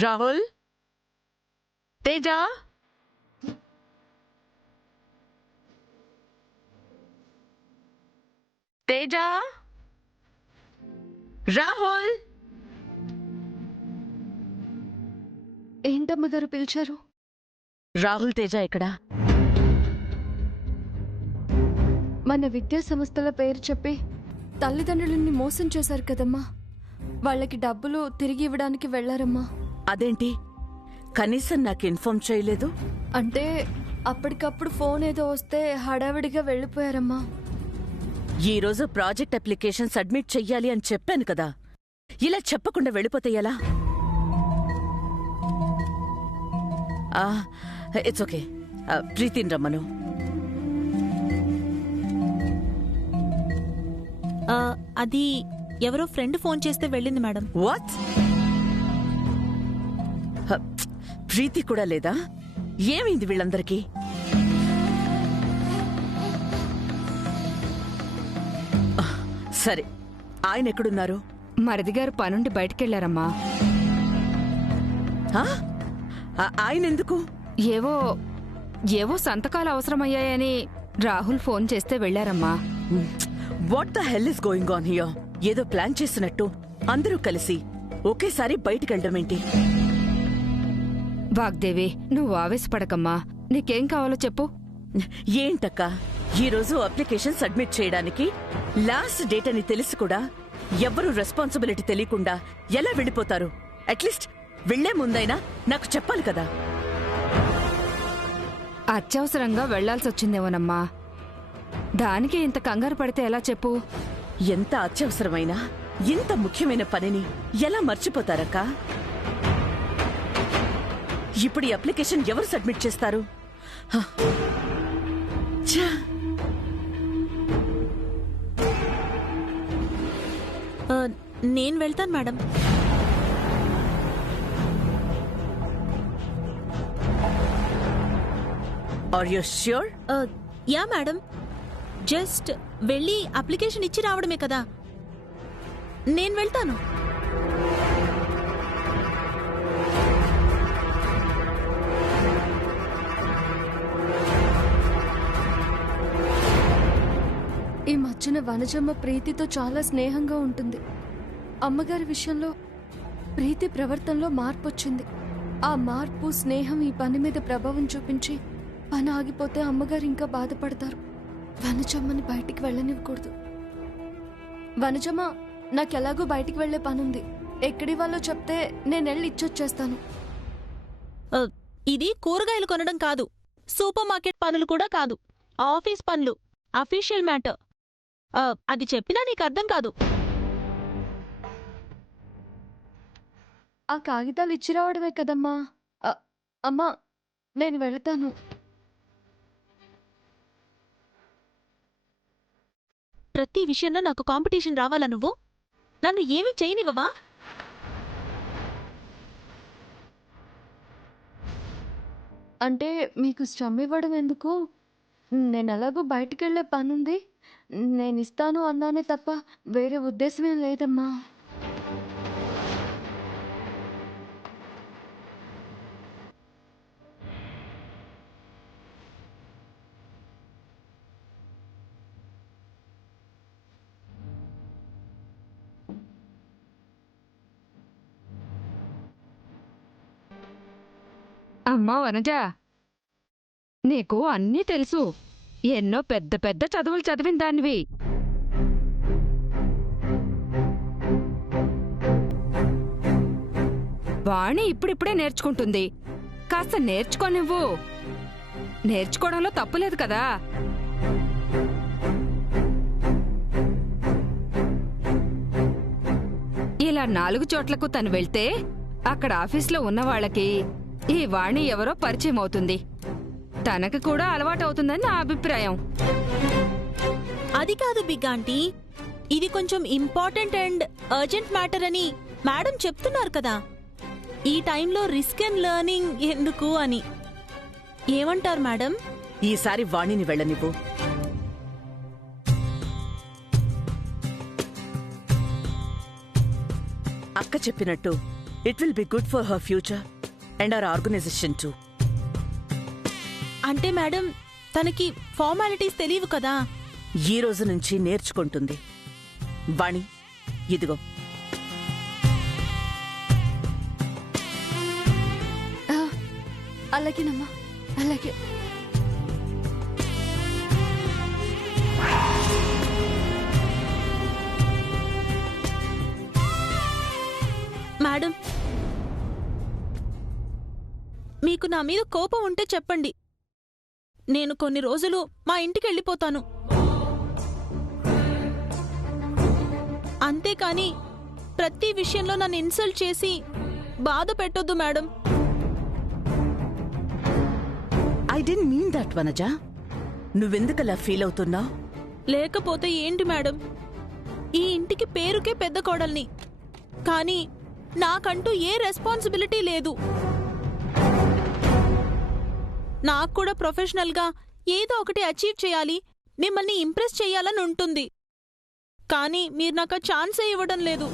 రాహుల్, తేజ, తేజ, రాహుల్. ఏంటమ్మగారు పిలిచారు? రాహుల్, తేజ ఎక్కడా? మన విద్యా సంస్థల పేరు చెప్పి తల్లిదండ్రులని మోసం చేశారు కదమ్మా. వాళ్ళకి డబ్బులు తిరిగి ఇవ్వడానికి వెళ్లారమ్మా. అదేంటి, కనీసం నాకు ఇన్ఫార్మ్ చేయలేదు? అంటే అప్పటికప్పుడు ఫోన్ ఏదో వస్తే హడావిడిగా వెళ్ళిపోయారమ్మా. ఈ రోజు ప్రాజెక్ట్ అప్లికేషన్ సబ్మిట్ చెయ్యాలి అని చెప్పాను కదా, ఇలా చెప్పకుండా వెళ్ళిపోతే ఎలా? ఇట్స్ ఓకే, ప్రీతిని రమ్మను. అది ఎవరో ఫ్రెండ్ ఫోన్ చేస్తే వెళ్ళింది మేడం. వాట్? ప్రీతి కూడా లేదా? ఏమైంది వీళ్ళందరికీ? సరే, ఆయన ఎక్కడున్నారు? మరిదిగారు పనుండి బయటికెళ్లారమ్మా. ఆయన ఎందుకు? ఏవో సంతకాలు అవసరమయ్యాయని రాహుల్ ఫోన్ చేస్తే వెళ్లారమ్మా. What the hell is going on here? ఏదో ప్లాన్ చేసినట్టు అందరూ కలిసి ఒకేసారి బయటికెళ్ళడమేంటి? వాగ్దేవి, నువ్వు ఆవేశపడకమ్మా. నీకేం కావాలో చెప్పు. ఏంటక్క, ఈ రోజు అప్లికేషన్ సబ్మిట్ చేయడానికి లాస్ట్ డేట్ అని తెలిసి కూడా ఎవ్వరూ రెస్పాన్సిబిలిటీ తెలియకుండా ఎలా వెళ్ళిపోతారు? అట్లీస్ట్ వెళ్లే ముందైనా నాకు చెప్పాలి కదా. అత్యవసరంగా వెళ్లాల్సొచ్చిందేమోనమ్మా. దానికి ఇంత కంగారు పడితే ఎలా చెప్పు? ఎంత అత్యవసరమైనా ఇంత ముఖ్యమైన పనిని ఎలా మర్చిపోతారక్క? ఇప్పుడు ఈ అప్లికేషన్ ఎవరు సబ్మిట్ చేస్తారు? నేను వెళ్తాను madam. Are you sure? Yeah madam, just వెళ్ళి అప్లికేషన్ ఇచ్చి రావడమే కదా. నేను వెళ్తాను. ఈ మధ్యన వనజమ్మ ప్రీతితో చాలా స్నేహంగా ఉంటుంది. అమ్మగారి విషయంలో ప్రీతి ప్రవర్తనలో మార్పు వచ్చింది. ఆ మార్పు, స్నేహం ఈ పని మీద ప్రభావం చూపించి పని ఆగిపోతే అమ్మగారు ఇంకా బాధపడతారు. వనజమ్మని బయటికి వెళ్ళనివ్వకూడదు. వనజమ్మ, నాకెలాగో బయటికి వెళ్లే పనుంది. ఎక్కడి వాళ్ళో చెప్తే నేనెళ్ళి ఇచ్చొచ్చేస్తాను. ఇది కూరగాయలు కొనడం కాదు, సూపర్ మార్కెట్ పనులు కూడా కాదు, ఆఫీస్ పనులు, అఫీషియల్ మ్యాటర్. అది చెప్పినా నీకు అర్థం కాదు. ఆ కాగితాలు ఇచ్చి రావడమే కదమ్మా. అమ్మా, నేను వెళతాను. ప్రతి విషయంలో నాకు కాంపిటీషన్ రావాలా? నువ్వు నన్ను ఏమీ చేయనివ్వవా? అంటే మీకు శ్రమ ఇవ్వడం ఎందుకు? నేను ఎలాగో బయటికి వెళ్ళే పనుంది. నేను ఇస్తాను అన్నానే తప్ప వేరే ఉద్దేశమేం లేదమ్మా. అమ్మా వనజా, నీకు అన్నీ తెలుసు. ఎన్నో పెద్ద పెద్ద చదువులు చదివిన దానివి. వాణి ఇప్పుడిప్పుడే నేర్చుకుంటుంది. కాస్త నేర్చుకో నువ్వు. నేర్చుకోవడంలో తప్పులేదు కదా. ఇలా 4 చోట్లకు తను వెళ్తే అక్కడ ఆఫీస్లో ఉన్న వాళ్ళకి ఈ వాణి ఎవరో పరిచయం అవుతుంది. తనకు కూడా అలవాటవుతుందని నా అభిప్రాయం. అది కాదు బిగ్ ఆంటీ, ఇది కొంచెం ఇంపార్టెంట్ అండ్ అర్జెంట్ మ్యాటర్ అని మేడం చెప్తున్నారు కదా. ఈ టైంలో రిస్క్ అండ్ లెర్నింగ్ ఎందుకు అని ఏమంటారు మేడం? ఈసారి వాణిని వెళ్ళనివ్వు. అక్క చెప్పినట్టు it will be good for her future and our organisation too. అంటే మేడం తనకి ఫార్మాలిటీస్ తెలియవు కదా. ఈ రోజు నుంచి నేర్చుకుంటుంది. వాణి, ఇదిగో. ఆ, అలాగేనమ్మా, అలాగే. మేడం మీకు నా మీద కోపం ఉంటే చెప్పండి, నేను కొన్ని రోజులు మా ఇంటికి వెళ్ళిపోతాను. అంతేకాని ప్రతి విషయంలో నన్ను ఇన్సల్ట్ చేసి బాధ పెట్టొద్దు madam. I didn't mean that Vanaja. నువ్వెందుకలా ఫీల్ అవుతున్నావు? లేకపోతే ఏంటి మేడం, ఈ ఇంటికి పేరుకే పెద్ద కోడల్ని, కానీ నాకంటూ ఏ రెస్పాన్సిబిలిటీ లేదు. నాకు కూడా ప్రొఫెషనల్గా ఏదో ఒకటి అచీవ్ చేయాలి, మిమ్మల్ని ఇంప్రెస్ చేయాలని ఉంటుంది. కానీ మీరు నాకు ఆ ఛాన్సే ఇవ్వడం లేదు.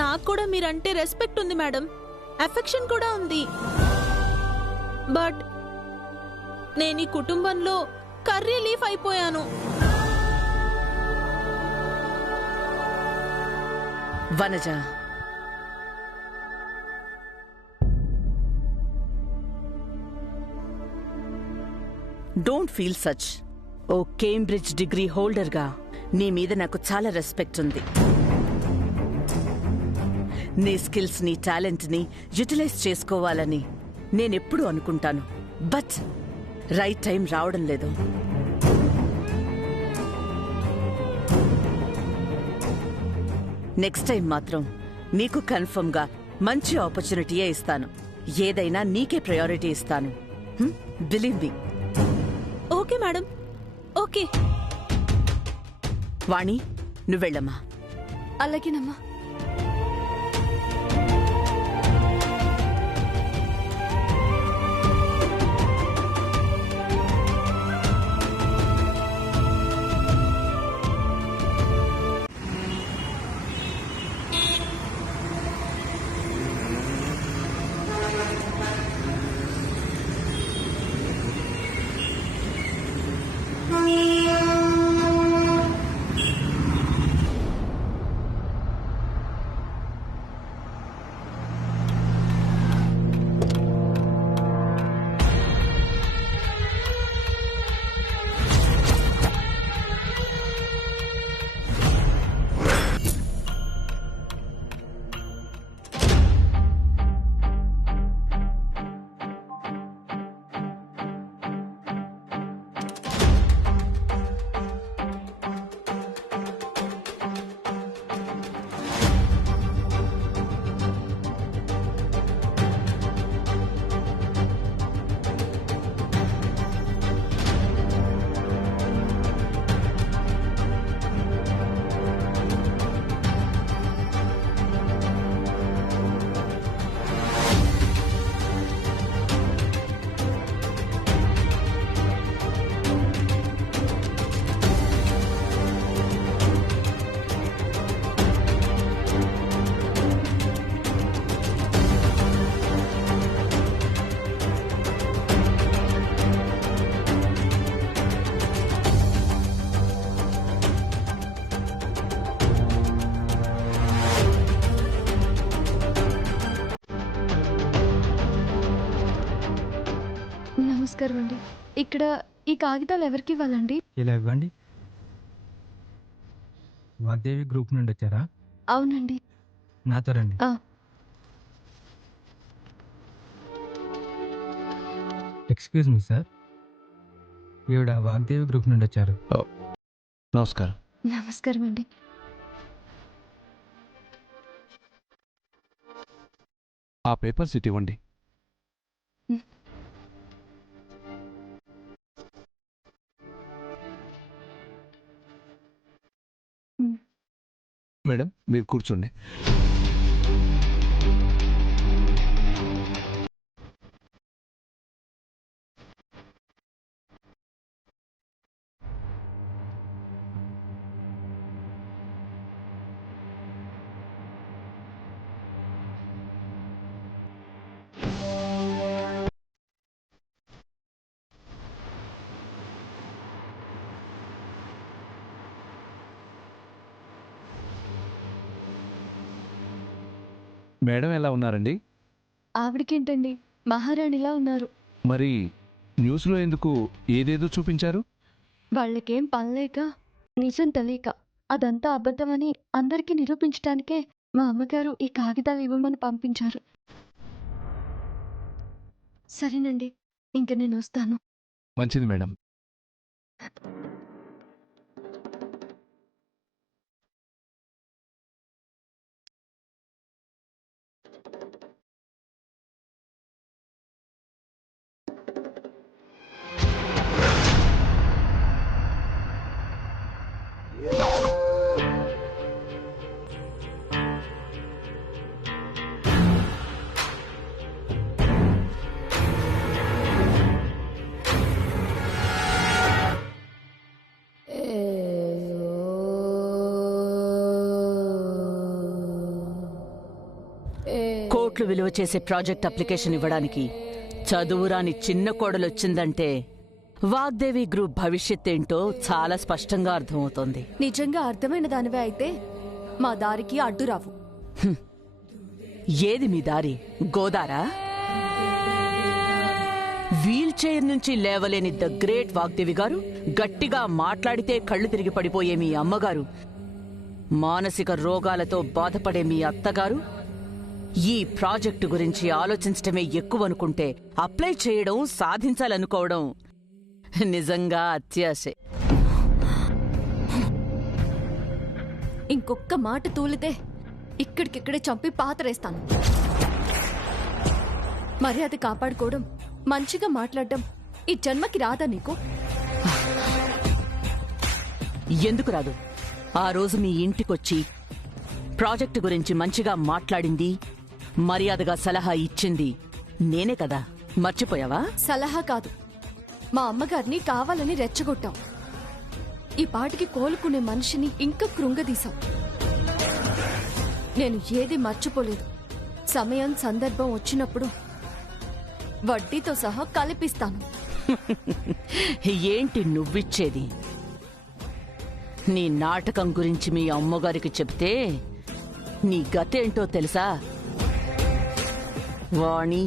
నాకు కూడా మీరంటే రెస్పెక్ట్ ఉంది మేడం, అఫెక్షన్ కూడా ఉంది. బట్ నేను ఈ కుటుంబంలో కర్రీ లీఫ్ అయిపోయాను. Vanaja, don't feel such. ఓ కేంబ్రిడ్జ్ డిగ్రీ హోల్డర్గా నీ మీద నాకు చాలా రెస్పెక్ట్ ఉంది. నీ స్కిల్స్, నీ టాలెంట్ని యూటిలైజ్ చేసుకోవాలని నేనెప్పుడూ అనుకుంటాను. బట్ రైట్ టైం రావడం లేదు. నెక్స్ట్ టైం మాత్రం నీకు కన్ఫర్మ్గా మంచి ఆపర్చునిటీయే ఇస్తాను. ఏదైనా నీకే ప్రయారిటీ ఇస్తాను. Believe me. Okay madam, okay. Vani, నువ్వెళ్ళమ్మా. అలాగేనమ్మా. నమస్కారం అండి. ఇక్కడ ఈ కాగితాలు ఎవరికి ఇవ్వాలండి? ఇలా ఇవ్వండి. వాగ్దేవి గ్రూప్ నుండి వచ్చారా? అవునండి. నాతో రండి. ఎక్స్క్యూజ్ మీ సార్, ఈవిడ వాగ్దేవి గ్రూప్ నుండి వచ్చారు. నమస్కారం. నమస్కారం అండి. ఆ పేపర్స్ ఇటు ఇవ్వండి. మేడం, మీరు కూర్చోండి. మేడం ఎలా ఉన్నారండి? ఆవిడకేంటండి, మహారాణిలా ఉన్నారు. మరి న్యూస్లో ఎందుకు ఏదేదో చూపించారు? వాళ్ళకేం పనిలేక, నిజం తెలియక అదంతా అబద్ధమని అందరికీ నిరూపించడానికే మా అమ్మగారు ఈ కాగితాలు ఇవ్వమని పంపించారు. సరేనండి, ఇంక నేను వస్తాను. మంచిది మేడం. కోట్లు విలువ చేసే ప్రాజెక్ట్ అప్లికేషన్ ఇవ్వడానికి చదువురాని చిన్న కోడలొచ్చిందంటే వాగ్దేవి గ్రూప్ భవిష్యత్ ఏంటో చాలా స్పష్టంగా అర్థమవుతోంది. నిజంగా అర్థమైన దానివే అయితే మా దారికి అడ్డురావు. ఏది మీ దారి? గోదారా? వీల్ చైర్ నుంచి లేవలేని ద గ్రేట్ వాగ్దేవి గారు, గట్టిగా మాట్లాడితే కళ్ళు తిరిగి పడిపోయే మీ అమ్మగారు, మానసిక రోగాలతో బాధపడే మీ అత్తగారు ఈ ప్రాజెక్టు గురించి ఆలోచించటమే ఎక్కువనుకుంటే అప్లై చేయడం, సాధించాలనుకోవడం నిజంగా అత్యాశే. ఇంకొక్క మాట తూలితే ఇక్కడికిక్కడే చంపి పాతరేస్తాను. మర్యాద కాపాడుకోవడం, మంచిగా మాట్లాడడం ఈ జన్మకి రాదా నీకు? ఎందుకు రాదు? ఆ రోజు మీ ఇంటికొచ్చి ప్రాజెక్టు గురించి మంచిగా మాట్లాడింది, మర్యాదగా సలహా ఇచ్చింది నేనే కదా, మర్చిపోయావా? సలహా కాదు, మా అమ్మగారిని కావాలని రెచ్చగొట్టాం. ఈ పాటికి కోలుకునే మనిషిని ఇంకా కృంగదీశాం. నేను ఏది మర్చిపోలేదు. సమయం, సందర్భం వచ్చినప్పుడు వడ్డీతో సహా కలిపిస్తాను. ఏంటి నువ్విచ్చేది? నీ నాటకం గురించి మీ అమ్మగారికి చెప్తే నీ గతేంటో తెలుసా? వాణి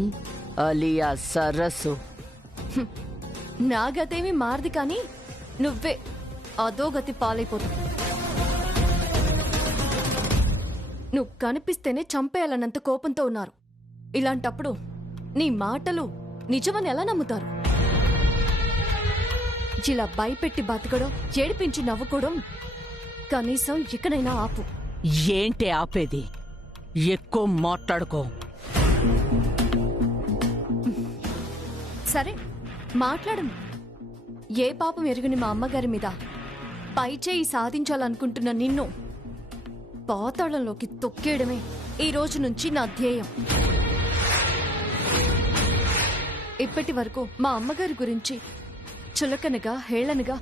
అలియా సరస్సు. నా గతేమీ మారది, కానీ నువ్వే అదో గతి పాలైపోతావు. నువ్వు కనిపిస్తేనే చంపేయాలన్నంత కోపంతో ఉన్నారు. ఇలాంటప్పుడు నీ మాటలు నిజమని ఎలా నమ్ముతారు? ఇలా భయపెట్టి బతకడం, ఏడిపించి నవ్వుకోవడం కనీసం ఇకనైనా ఆపు. ఏంటి ఆపేది? ఎక్కువ మాట్లాడుకో. సరే, మాట్లాడను. ఏ పాపం ఎరుగుని మా అమ్మగారి మీద పై చేయి సాధించాలనుకుంటున్న నిన్ను పాతాళంలోకి తొక్కేయడమే ఈ రోజు నుంచి నా ధ్యేయం. ఇప్పటి వరకు మా అమ్మగారి గురించి చులకనగా, హేళనగా,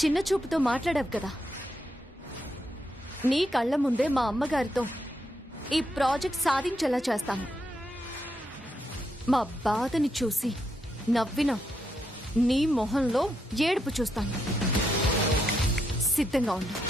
చిన్న చూపుతో మాట్లాడావు కదా. నీ కళ్ళ ముందే మా అమ్మగారితో ఈ ప్రాజెక్ట్ సాధించేలా చేస్తాను. మా బాధని చూసి నవ్విన నీ మొహంలో ఏడుపు చూస్తాను. సిద్ధంగా ఉన్నా.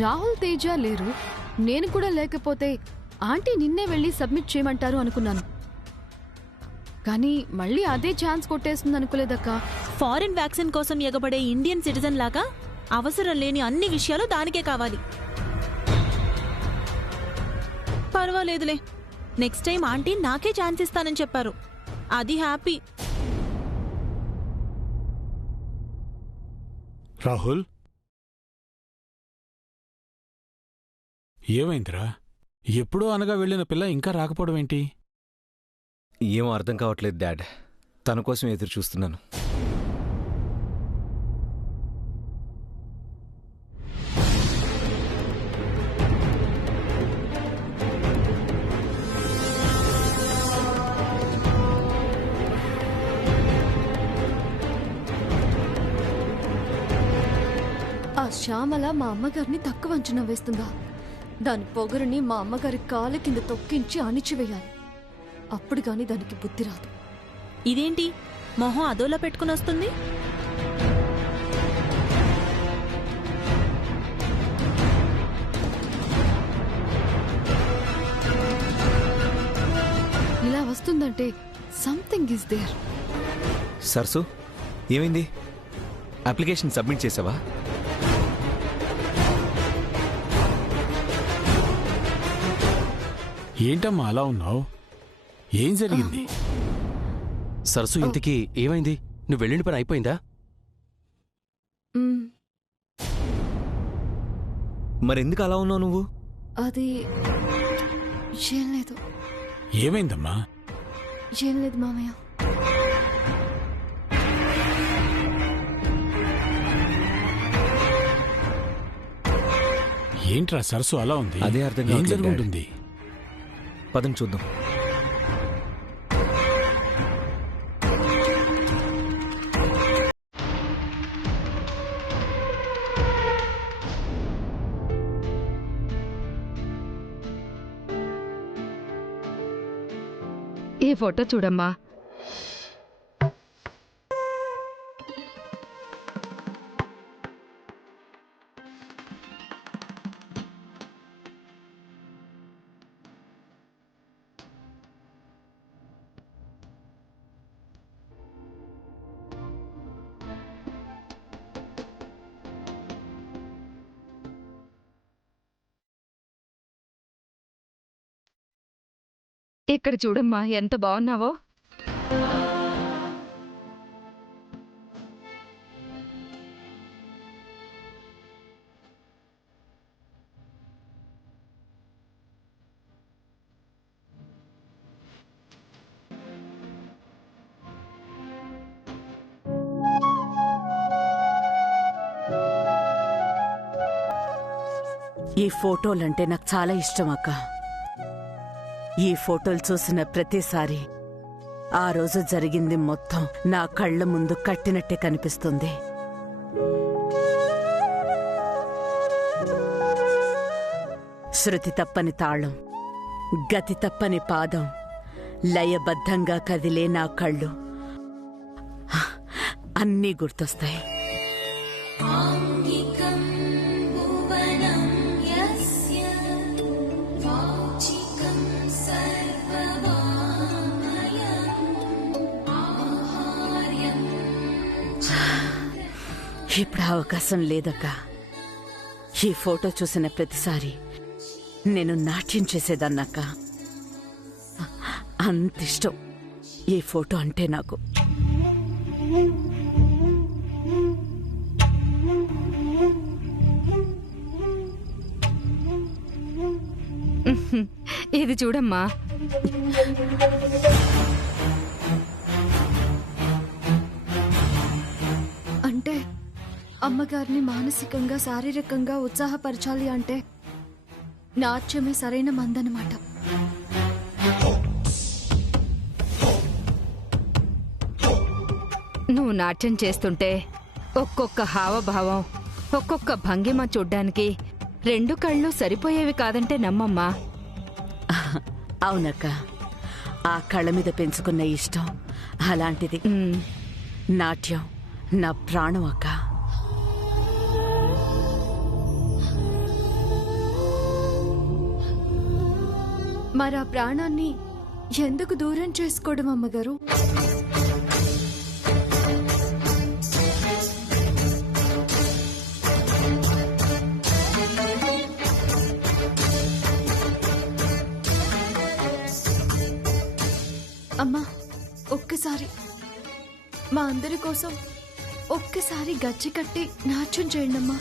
రాహుల్ తేజ లేరు, నేను కూడా లేకపోతే ఆంటీ నిన్నే వెళ్ళి సబ్మిట్ చేయమంటారు అనుకున్నాను. కానీ మళ్ళీ అదే ఛాన్స్ కొట్టేస్తుంది అనుకోలేదక్కా. ఫారిన్ వ్యాక్సిన్ కోసం ఎగబడే ఇండియన్ సిటిజన్ లాగా అవసరం లేని అన్ని విషయాలు దానికే కావాలి. పర్వాలేదులే, నెక్స్ట్ టైం ఆంటీ నాకే ఛాన్స్ ఇస్తానని చెప్పారు. అది హ్యాపీ. రాహుల్, ఏమైందిరా? ఎప్పుడో అనగా వెళ్ళిన పిల్ల ఇంకా రాకపోవడం ఏంటి? ఏమో అర్థం కావట్లేదు డాడ్. తన కోసం ఎదురు చూస్తున్నాను. ఆ శ్యామల మా అమ్మగారిని తక్కువ అంచనా వేస్తుందా? దాని పొగరుని మా అమ్మగారి కాళ్ళ కింద తొక్కించి అణిచివేయాలి. అప్పుడు గాని దానికి బుద్ధి రాదు. ఇదేంటి మొహం అదోలా పెట్టుకుని వస్తుంది? ఇలా వస్తుందంటే సంథింగ్ ఇస్ దేర్. సర్సు, ఏమైంది? అప్లికేషన్ సబ్మిట్ చేసావా? ఏంటమ్మా అలా ఉన్నావు? ఏం జరిగింది? సరసు, ఇంతకీ ఏమైంది? నువ్వు వెళ్ళిన పని అయిపోయిందా? మరెందుకు అలా ఉన్నావు నువ్వు? అది ఏం లేదు. ఏమైందమ్మా? ఏం లేదు మామయ్య. ఏంట్రా సరస్సు అలా ఉంది? అదే అర్థం ఏం కావట్లేదు, జరుగుతుంది? పదం చూద్దాం. ఈ ఫోటో చూడమ్మా. ఇక్కడ చూడమ్మా, ఎంత బాగున్నావో. ఈ ఫోటోలంటే నాకు చాలా ఇష్టం అక్క. ఈ ఫోటోలు చూసిన ప్రతిసారి ఆ రోజు జరిగింది మొత్తం నా కళ్ళ ముందు కట్టినట్టే కనిపిస్తుంది. శృతి తప్పని తాళం, గతి తప్పని పాదం, లయబద్ధంగా కదిలే నా కళ్ళు అన్నీ గుర్తొస్తాయి. ఇప్పుడు అవకాశం లేదక్క. ఈ ఫోటో చూసిన ప్రతిసారి నేను నాట్యం చేసేదాన్నక్క. అంతిష్టం ఈ ఫోటో అంటే నాకు. ఇది చూడమ్మా. అంటే అమ్మగారిని మానసికంగా శారీరకంగా ఉత్సాహపరచాలి అంటే నాట్యమే సరైన మందనమాట. నువ్వు నాట్యం చేస్తుంటే ఒక్కొక్క హావభావం, ఒక్కొక్క భంగిమ చూడ్డానికి రెండు కళ్ళు సరిపోయేవి కాదంటే నమ్మమ్మా. అవునక్క, ఆ కళ్ళ మీద పెంచుకున్న ఇష్టం అలాంటిది. నాట్యం నా ప్రాణం అక్క. మరి ఆ ప్రాణాన్ని ఎందుకు దూరం చేసుకోవడం అమ్మగారు? అమ్మా, ఒక్కసారి మా అందరి కోసం ఒక్కసారి గచ్చి కట్టి నాట్యం చేయండి అమ్మా.